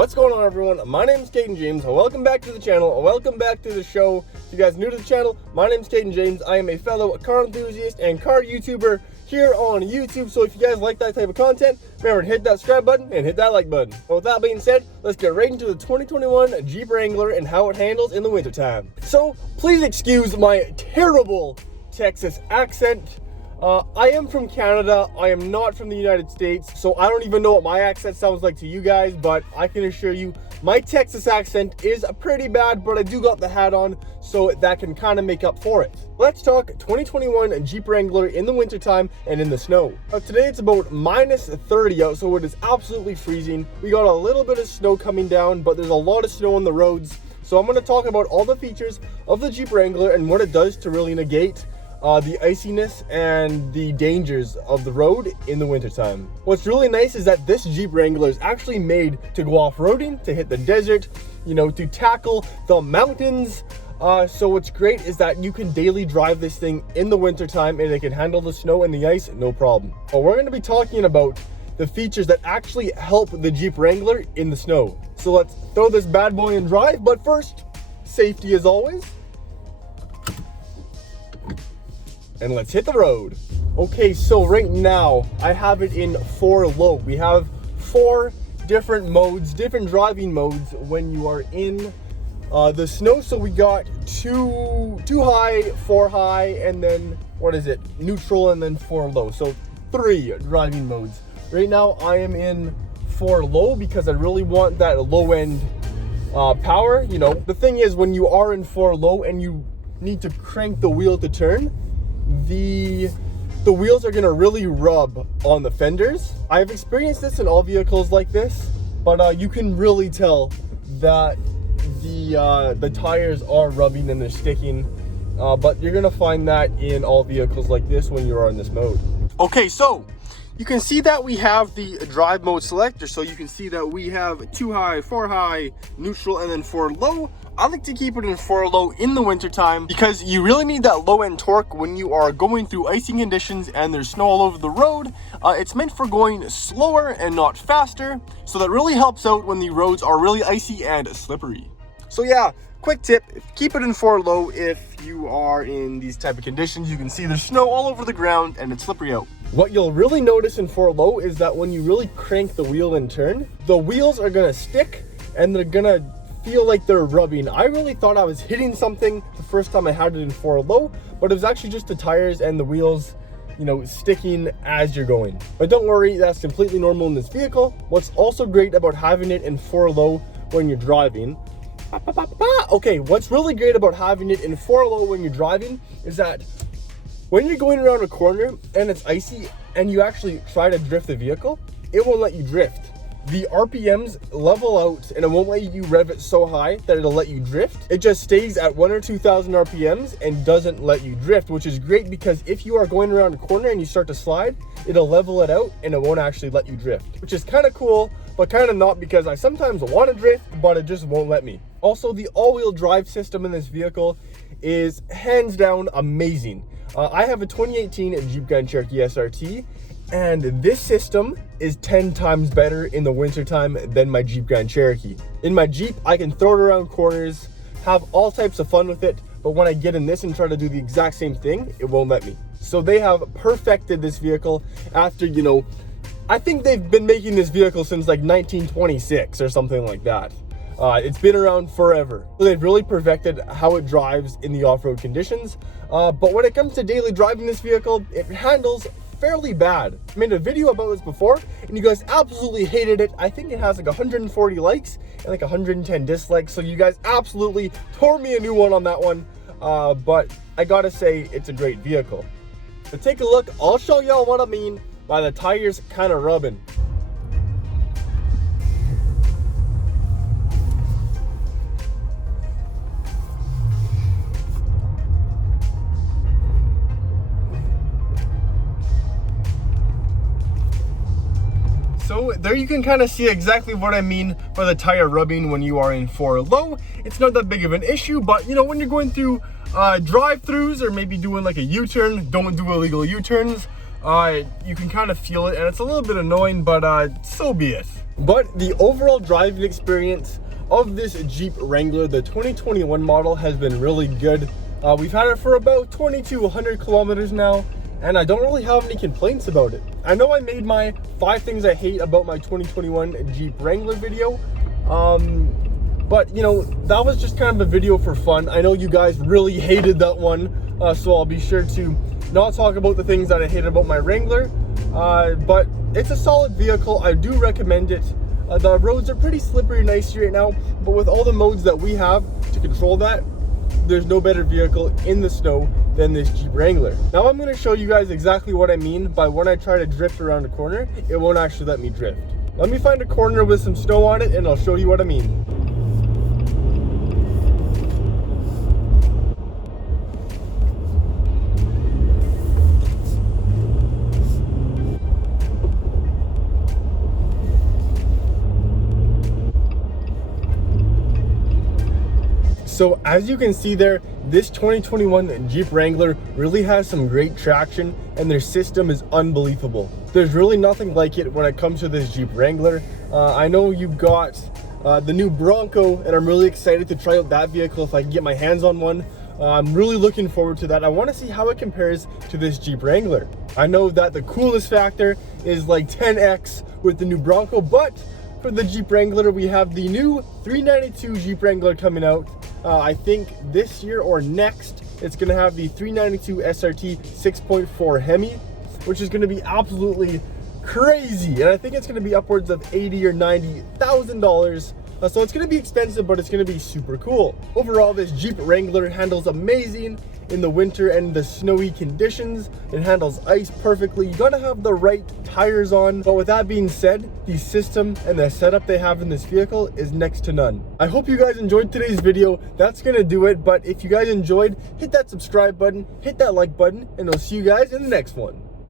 What's going on, everyone? My name is Caden James. Welcome back to the channel. Welcome back to the show. If you guys are new to the channel, my name is Caden James. I am a fellow car enthusiast and car YouTuber here on YouTube. So if you guys like that type of content, remember to hit that subscribe button and hit that like button. But with that being said, let's get right into the 2021 Jeep Wrangler and how it handles in the wintertime. So please excuse my terrible Texas accent. I am from Canada. I am not from the United States, so I don't even know what my accent sounds like to you guys, but I can assure you my Texas accent is pretty bad, but I do got the hat on, so that can kind of make up for it. Let's talk 2021 Jeep Wrangler in the wintertime and in the snow. Today it's about minus 30 out, so it is absolutely freezing. We got a little bit of snow coming down, but there's a lot of snow on the roads. So I'm going to talk about all the features of the Jeep Wrangler and what it does to really negate the iciness and the dangers of the road in the wintertime. What's really nice is that this Jeep Wrangler is actually made to go off-roading, to hit the desert, you know, to tackle the mountains. So what's great is that you can daily drive this thing in the wintertime and it can handle the snow and the ice, no problem. But we're going to be talking about the features that actually help the Jeep Wrangler in the snow. So let's throw this bad boy in drive, but first, safety as always. And let's hit the road. Okay, so right now I have it in 4 low. We have 4 different modes, different driving modes when you are in the snow. So we got 2 high, 4 high, and then what is it? Neutral, and then 4 low. So 3 driving modes. Right now I am in 4 low because I really want that low end power. You know, the thing is, when you are in 4 low and you need to crank the wheel to turn, the wheels are gonna really rub on the fenders. I've experienced this in all vehicles like this, but you can really tell that the tires are rubbing and they're sticking. But you're gonna find that in all vehicles like this when you are in this mode. Okay, so you can see that we have the drive mode selector. So you can see that we have 2 high, 4 high, neutral, and then 4 low. I like to keep it in 4 low in the wintertime because you really need that low end torque when you are going through icing conditions and there's snow all over the road. It's meant for going slower and not faster, so that really helps out when the roads are really icy and slippery. So yeah, quick tip, keep it in 4 low if you are in these type of conditions. You can see there's snow all over the ground and it's slippery out. What you'll really notice in 4 low is that when you really crank the wheel and turn, the wheels are gonna stick and they're gonna feel like they're rubbing. I really thought I was hitting something the first time I had it in 4 low, but it was actually just the tires and the wheels, you know, sticking as you're going. But don't worry, that's completely normal in this vehicle. What's also great about having it in 4 low when you're driving, okay, what's really great about having it in 4 low when you're driving is that when you're going around a corner and it's icy and you actually try to drift the vehicle, it won't let you drift. The RPMs level out and it won't let you rev it so high that it'll let you drift. It just stays at 1,000 or 2,000 RPMs and doesn't let you drift, which is great because if you are going around a corner and you start to slide, it'll level it out and it won't actually let you drift, which is kind of cool, but kind of not, because I sometimes want to drift, but it just won't let me. Also, the all-wheel drive system in this vehicle is hands down amazing. I have a 2018 Jeep Grand Cherokee SRT, and this system is 10 times better in the wintertime than my Jeep Grand Cherokee. In my Jeep, I can throw it around corners, have all types of fun with it, but when I get in this and try to do the exact same thing, it won't let me. So they have perfected this vehicle after, you know, I think they've been making this vehicle since like 1926 or something like that. It's been around forever. So they've really perfected how it drives in the off-road conditions. But when it comes to daily driving this vehicle, it handles fairly bad. I made a video about this before and you guys absolutely hated it. I think it has like 140 likes and like 110 dislikes. So you guys absolutely tore me a new one on that one. But I gotta say, it's a great vehicle. So take a look. I'll show y'all what I mean by the tires kind of rubbing. So there you can kind of see exactly what I mean by the tire rubbing when you are in 4 low. It's not that big of an issue, but you know, when you're going through drive-throughs or maybe doing like a U-turn, don't do illegal U-turns, you can kind of feel it and it's a little bit annoying, but so be it. But the overall driving experience of this Jeep Wrangler, the 2021 model, has been really good. We've had it for about 2,200 kilometers now, and I don't really have any complaints about it. I know I made my 5 things I hate about my 2021 Jeep Wrangler video, but you know, that was just kind of a video for fun. I know you guys really hated that one, so I'll be sure to not talk about the things that I hated about my Wrangler, but it's a solid vehicle. I do recommend it. The roads are pretty slippery and icy right now, but with all the modes that we have to control that, there's no better vehicle in the snow than this Jeep Wrangler. Now I'm going to show you guys exactly what I mean by when I try to drift around a corner, it won't actually let me drift. Let me find a corner with some snow on it and I'll show you what I mean. So as you can see there, this 2021 Jeep Wrangler really has some great traction and their system is unbelievable. There's really nothing like it when it comes to this Jeep Wrangler. I know you got the new Bronco and I'm really excited to try out that vehicle if I can get my hands on one. I'm really looking forward to that. I want to see how it compares to this Jeep Wrangler. I know that the coolest factor is like 10x with the new Bronco, but for the Jeep Wrangler, we have the new 392 Jeep Wrangler coming out. I think this year or next, it's going to have the 392 SRT 6.4 Hemi, which is going to be absolutely crazy. And I think it's going to be upwards of $80,000 or $90,000. So it's going to be expensive, but it's going to be super cool. Overall, this Jeep Wrangler handles amazing in the winter and the snowy conditions. It handles ice perfectly. You gotta have the right tires on. But with that being said, the system and the setup they have in this vehicle is next to none. I hope you guys enjoyed today's video. That's gonna do it. But if you guys enjoyed, hit that subscribe button, hit that like button, and I'll see you guys in the next one.